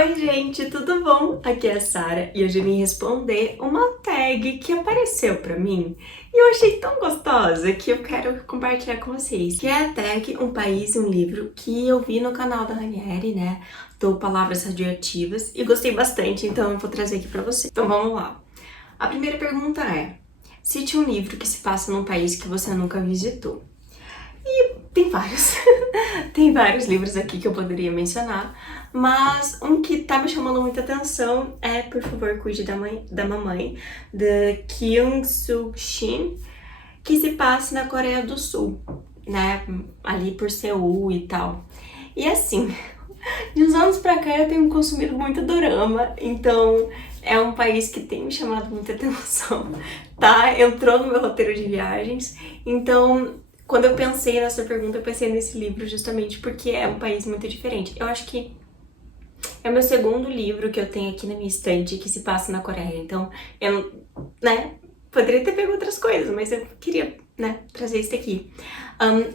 Oi gente, tudo bom? Aqui é a Sara e hoje eu vim responder uma tag que apareceu pra mim e eu achei tão gostosa que eu quero compartilhar com vocês. Que é a tag Um País e um Livro que eu vi no canal da Ranieri, né? Do Palavras Radioativas e gostei bastante, então eu vou trazer aqui pra vocês. Então vamos lá. A primeira pergunta é: cite um livro que se passa num país que você nunca visitou. E tem vários, tem vários livros aqui que eu poderia mencionar, mas um que tá me chamando muita atenção é Por Favor, Cuide da Mamãe, de Kyung-Soo Shin, que se passa na Coreia do Sul, né, ali por Seul e tal. E assim, de uns anos pra cá eu tenho consumido muito dorama, então é um país que tem me chamado muita atenção, tá? Entrou no meu roteiro de viagens, então quando eu pensei nessa pergunta, eu pensei nesse livro justamente porque é um país muito diferente. Eu acho que é o meu segundo livro que eu tenho aqui na minha estante que se passa na Coreia, então eu, né, poderia ter pego outras coisas, mas eu queria, né, trazer esse daqui.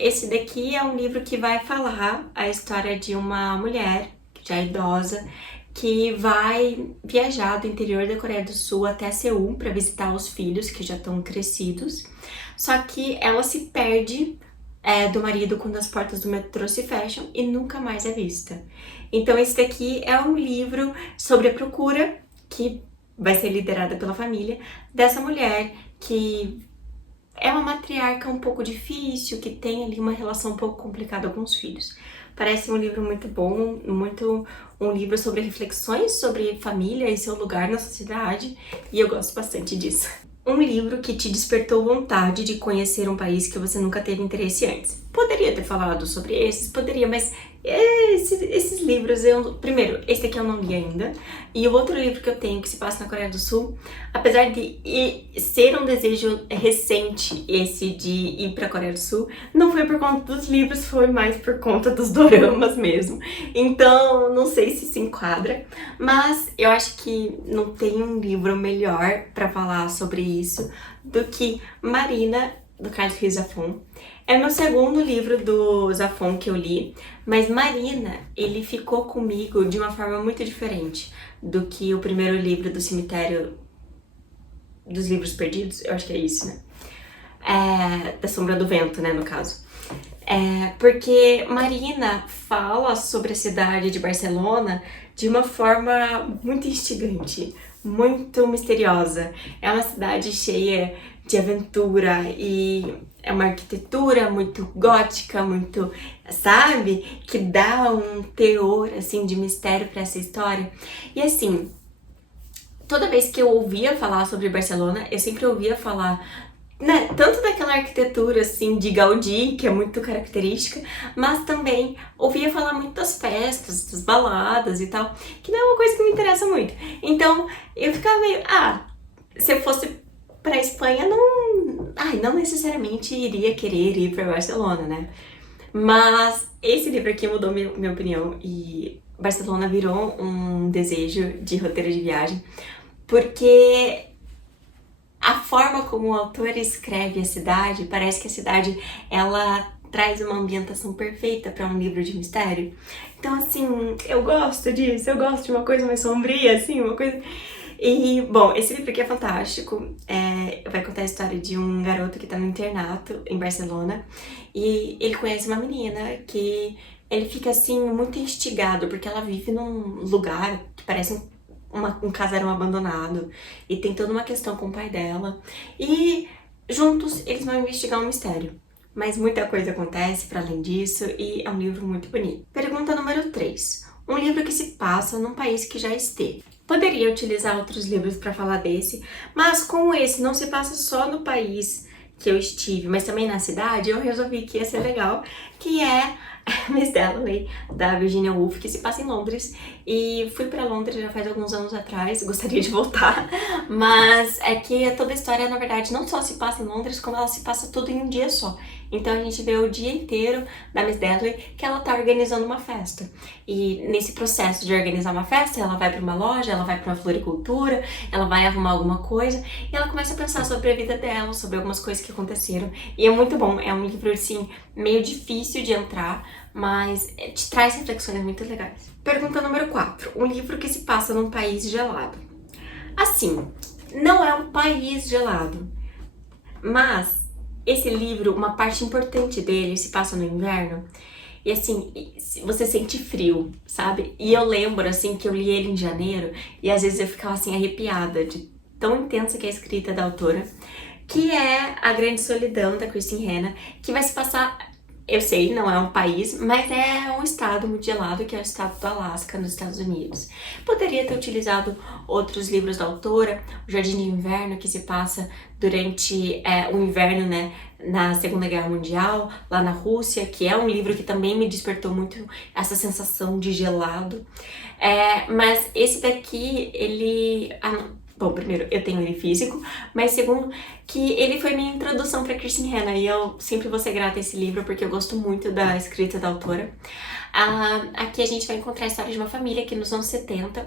Esse daqui é um livro que vai falar a história de uma mulher, já idosa, que vai viajar do interior da Coreia do Sul até Seul para visitar os filhos que já estão crescidos. Só que ela se perde do marido quando as portas do metrô se fecham e nunca mais é vista. Então esse daqui é um livro sobre a procura que vai ser liderada pela família dessa mulher que é uma matriarca um pouco difícil, que tem ali uma relação um pouco complicada com os filhos. Parece um livro muito bom, muito um livro sobre reflexões sobre família e seu lugar na sociedade, e eu gosto bastante disso. Um livro que te despertou vontade de conhecer um país que você nunca teve interesse antes. Poderia ter falado sobre esses, poderia, mas esses livros, primeiro, esse aqui eu não li ainda, e o outro livro que eu tenho que se passa na Coreia do Sul, apesar de ser um desejo recente esse de ir pra Coreia do Sul, não foi por conta dos livros, foi mais por conta dos doramas mesmo. Então, não sei se enquadra, mas eu acho que não tem um livro melhor pra falar sobre isso do que Marina, do Carlos Ruiz Zafón. É meu segundo livro do Zafón que eu li, mas Marina, ele ficou comigo de uma forma muito diferente do que o primeiro livro do Cemitério dos Livros Perdidos, eu acho que é isso, né? Da Sombra do Vento, né, no caso. Porque Marina fala sobre a cidade de Barcelona de uma forma muito instigante, muito misteriosa. É uma cidade cheia de aventura e é uma arquitetura muito gótica, muito, sabe? Que dá um teor, assim, de mistério pra essa história. E assim, toda vez que eu ouvia falar sobre Barcelona, eu sempre ouvia falar, né, tanto daquela arquitetura assim de Gaudí, que é muito característica, mas também ouvia falar muito das festas, das baladas e tal, que não é uma coisa que me interessa muito. Então eu ficava meio, se eu fosse pra Espanha, não necessariamente iria querer ir pra Barcelona, né? Mas esse livro aqui mudou minha opinião e Barcelona virou um desejo de roteiro de viagem, porque a forma como o autor escreve a cidade, parece que a cidade, ela traz uma ambientação perfeita para um livro de mistério. Então, assim, eu gosto disso, eu gosto de uma coisa mais sombria, assim, uma coisa... E, bom, esse livro aqui é fantástico, vai contar a história de um garoto que tá no internato em Barcelona e ele conhece uma menina que ele fica, assim, muito instigado porque ela vive num lugar que parece um casarão abandonado e tem toda uma questão com o pai dela e juntos eles vão investigar um mistério. Mas muita coisa acontece para além disso e é um livro muito bonito. Pergunta número 3. Um livro que se passa num país que já esteve. Poderia utilizar outros livros para falar desse, mas como esse não se passa só no país que eu estive, mas também na cidade, eu resolvi que ia ser legal, que é Miss Dalloway, da Virginia Woolf, que se passa em Londres. E fui pra Londres já faz alguns anos atrás, gostaria de voltar, mas é que toda a história, na verdade, não só se passa em Londres, como ela se passa tudo em um dia só. Então a gente vê o dia inteiro da Miss Dalloway que ela tá organizando uma festa. E nesse processo de organizar uma festa, ela vai pra uma loja, ela vai pra uma floricultura, ela vai arrumar alguma coisa e ela começa a pensar sobre a vida dela, sobre algumas coisas que aconteceram. E é muito bom, é um livro, assim, meio difícil de entrar, mas te traz reflexões muito legais. Pergunta número 4. Um livro que se passa num país gelado. Assim, não é um país gelado, mas esse livro, uma parte importante dele se passa no inverno. E assim, você sente frio, sabe? E eu lembro, assim, que eu li ele em janeiro e às vezes eu ficava, assim, arrepiada de tão intensa que é a escrita da autora, que é A Grande Solidão, da Kristin Hannah, que vai se passar, eu sei, não é um país, mas é um estado muito gelado, que é o estado do Alasca, nos Estados Unidos. Poderia ter utilizado outros livros da autora, O Jardim de Inverno, que se passa durante o inverno, né, na Segunda Guerra Mundial, lá na Rússia, que é um livro que também me despertou muito essa sensação de gelado. Mas esse daqui, ele... Bom, primeiro, eu tenho ele físico, mas segundo, que ele foi minha introdução para Kristin Hannah e eu sempre vou ser grata a esse livro porque eu gosto muito da escrita da autora. Aqui a gente vai encontrar a história de uma família que nos anos 70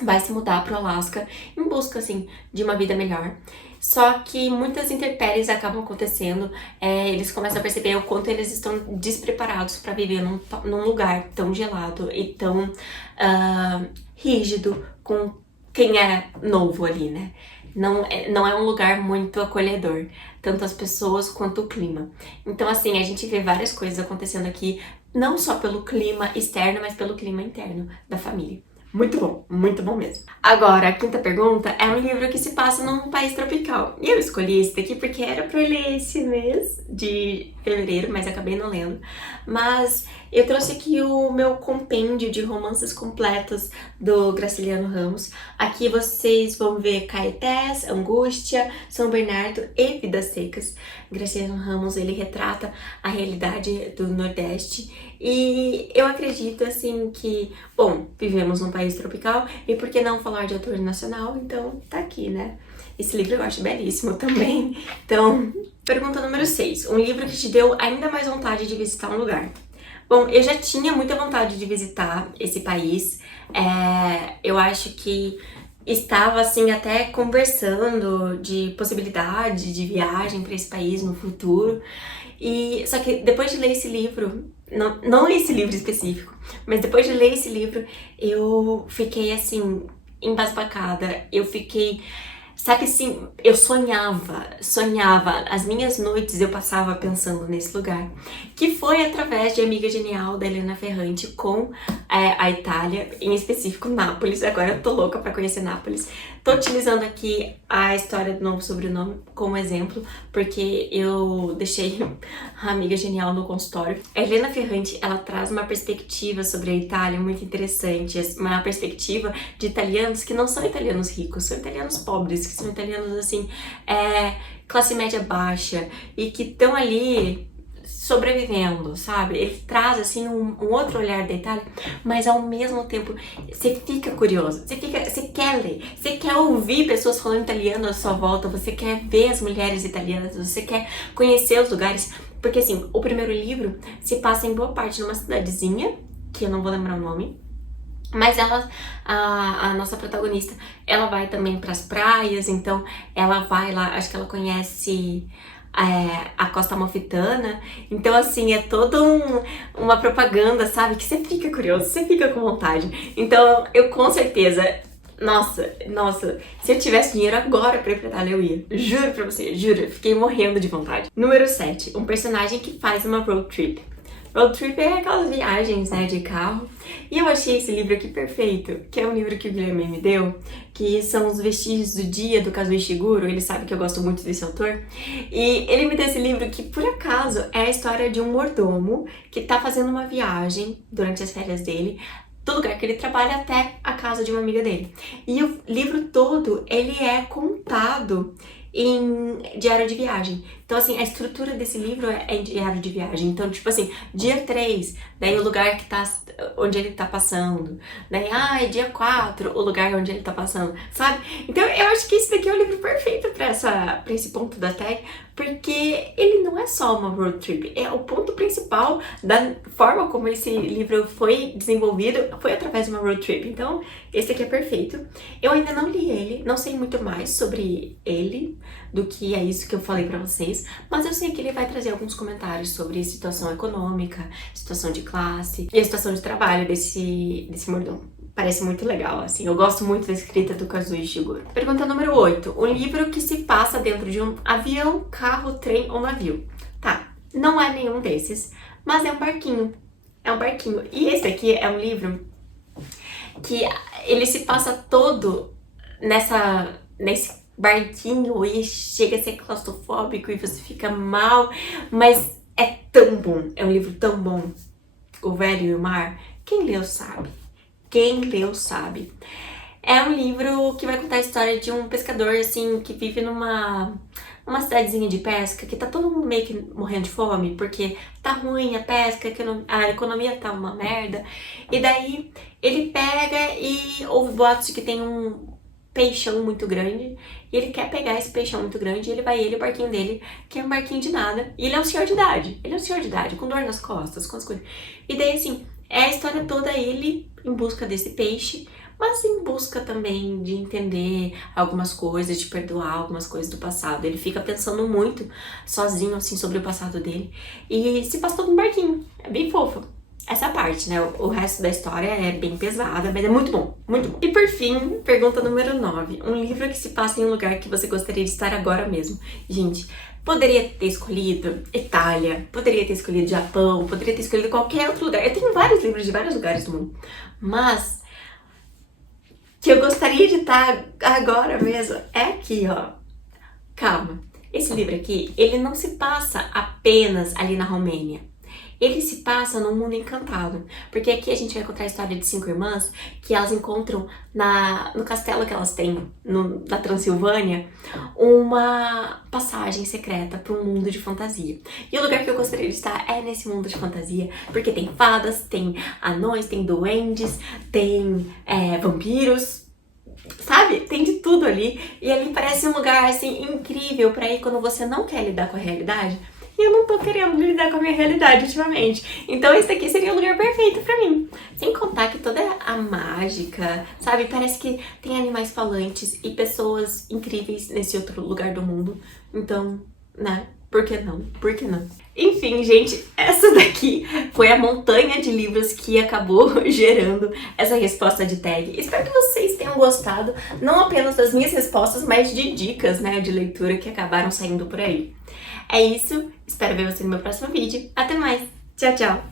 vai se mudar para o Alasca em busca, assim, de uma vida melhor. Só que muitas intempéries acabam acontecendo, eles começam a perceber o quanto eles estão despreparados para viver num lugar tão gelado e tão rígido com quem é novo ali, né? Não é um lugar muito acolhedor, tanto as pessoas quanto o clima. Então, assim, a gente vê várias coisas acontecendo aqui, não só pelo clima externo, mas pelo clima interno da família. Muito bom mesmo. Agora, a quinta pergunta é um livro que se passa num país tropical. E eu escolhi esse daqui porque era pra eu ler esse mês de fevereiro, mas acabei não lendo. Mas eu trouxe aqui o meu compêndio de romances completos do Graciliano Ramos. Aqui vocês vão ver Caetés, Angústia, São Bernardo e Vidas Secas. Graciliano Ramos, ele retrata a realidade do Nordeste. E eu acredito, assim, que, bom, vivemos num país tropical e por que não falar de autor nacional? Então, tá aqui, né? Esse livro eu acho belíssimo também. Então, pergunta número 6. Um livro que te deu ainda mais vontade de visitar um lugar. Bom, eu já tinha muita vontade de visitar esse país. Eu acho que estava, assim, até conversando de possibilidade de viagem para esse país no futuro. Só que depois de ler esse livro, não esse livro específico, mas depois de ler esse livro, eu fiquei, assim, embasbacada. Eu fiquei... Sabe assim, eu sonhava, as minhas noites eu passava pensando nesse lugar, que foi através de Amiga Genial, da Helena Ferrante, com a Itália, em específico Nápoles. Agora eu tô louca pra conhecer Nápoles. Tô utilizando aqui a história do Novo Sobrenome como exemplo, porque eu deixei a Amiga Genial no consultório. A Helena Ferrante, ela traz uma perspectiva sobre a Itália muito interessante, uma perspectiva de italianos que não são italianos ricos, são italianos pobres, que são italianos, assim, classe média baixa e que estão ali sobrevivendo, sabe? Ele traz, assim, um outro olhar da Itália, mas ao mesmo tempo você fica curioso, você quer ler, você quer ouvir pessoas falando italiano à sua volta, você quer ver as mulheres italianas, você quer conhecer os lugares, porque, assim, o primeiro livro se passa em boa parte numa cidadezinha, que eu não vou lembrar o nome, mas a nossa protagonista, ela vai também pras praias, então ela vai lá, acho que ela conhece a Costa Amalfitana, então, assim, é toda uma propaganda, sabe, que você fica curioso, você fica com vontade. Então, eu com certeza, nossa, se eu tivesse dinheiro agora pra ir pra Itália, eu ia. Juro pra você, juro, fiquei morrendo de vontade. Número 7, um personagem que faz uma road trip. Road trip é aquelas viagens, né, de carro. E eu achei esse livro aqui perfeito, que é um livro que o Guilherme me deu, que são Os Vestígios do Dia, do Kazuo Ishiguro. Ele sabe que eu gosto muito desse autor. E ele me deu esse livro que, por acaso, é a história de um mordomo que tá fazendo uma viagem durante as férias dele, do lugar que ele trabalha até a casa de uma amiga dele. E o livro todo, ele é contado em diário de viagem. Então, assim, a estrutura desse livro é em diário de viagem. Então, tipo assim, dia 3, daí o lugar que tá, onde ele tá passando. Daí, dia 4, o lugar onde ele tá passando, sabe? Então, eu acho que esse daqui é o livro perfeito pra esse ponto da tag, porque ele não é só uma road trip, é o ponto principal da forma como esse livro foi desenvolvido, foi através de uma road trip. Então, esse aqui é perfeito. Eu ainda não li ele, não sei muito mais sobre ele do que é isso que eu falei pra vocês, mas eu sei que ele vai trazer alguns comentários sobre situação econômica, situação de classe e a situação de trabalho desse mordomo. Parece muito legal, assim. Eu gosto muito da escrita do Kazuo Ishiguro. Pergunta número 8. Um livro que se passa dentro de um avião, carro, trem ou navio. Tá, não é nenhum desses, mas é um barquinho. É um barquinho. E esse aqui é um livro que ele se passa todo nesse barquinho e chega a ser claustrofóbico e você fica mal, mas é tão bom. É um livro tão bom. O Velho e o Mar. Quem leu sabe. Quem leu sabe. É um livro que vai contar a história de um pescador, assim, que vive numa cidadezinha de pesca, que tá todo mundo meio que morrendo de fome, porque tá ruim a pesca, a economia tá uma merda. E daí ele pega e ouve boatos de que tem um peixão muito grande, e ele quer pegar esse peixão muito grande, e ele e o barquinho dele, que é um barquinho de nada, e ele é um senhor de idade. Ele é um senhor de idade, com dor nas costas, com as coisas. E daí, assim, é a história toda ele em busca desse peixe, mas em busca também de entender algumas coisas, de perdoar algumas coisas do passado. Ele fica pensando muito sozinho, assim, sobre o passado dele. E se passa todo no barquinho. É bem fofo. Essa parte, né? O resto da história é bem pesada, mas é muito bom, muito bom. E por fim, pergunta número 9. Um livro que se passa em um lugar que você gostaria de estar agora mesmo. Gente, poderia ter escolhido Itália, poderia ter escolhido Japão, poderia ter escolhido qualquer outro lugar. Eu tenho vários livros de vários lugares do mundo, mas que eu gostaria de estar agora mesmo é aqui, ó. Calma. Esse livro aqui, ele não se passa apenas ali na Romênia. Ele se passa num mundo encantado, porque aqui a gente vai contar a história de 5 irmãs que elas encontram no castelo que elas têm na Transilvânia uma passagem secreta para um mundo de fantasia. E o lugar que eu gostaria de estar é nesse mundo de fantasia, porque tem fadas, tem anões, tem duendes, tem vampiros. Sabe? Tem de tudo ali. E ali parece um lugar, assim, incrível pra ir quando você não quer lidar com a realidade. E eu não tô querendo lidar com a minha realidade ultimamente. Então esse daqui seria o lugar perfeito pra mim. Sem contar que toda a mágica, sabe? Parece que tem animais falantes e pessoas incríveis nesse outro lugar do mundo. Então, né? Por que não? Por que não? Enfim, gente, essa daqui foi a montanha de livros que acabou gerando essa resposta de tag. Espero que vocês tenham gostado, não apenas das minhas respostas, mas de dicas, né, de leitura que acabaram saindo por aí. É isso, espero ver você no meu próximo vídeo. Até mais, tchau, tchau!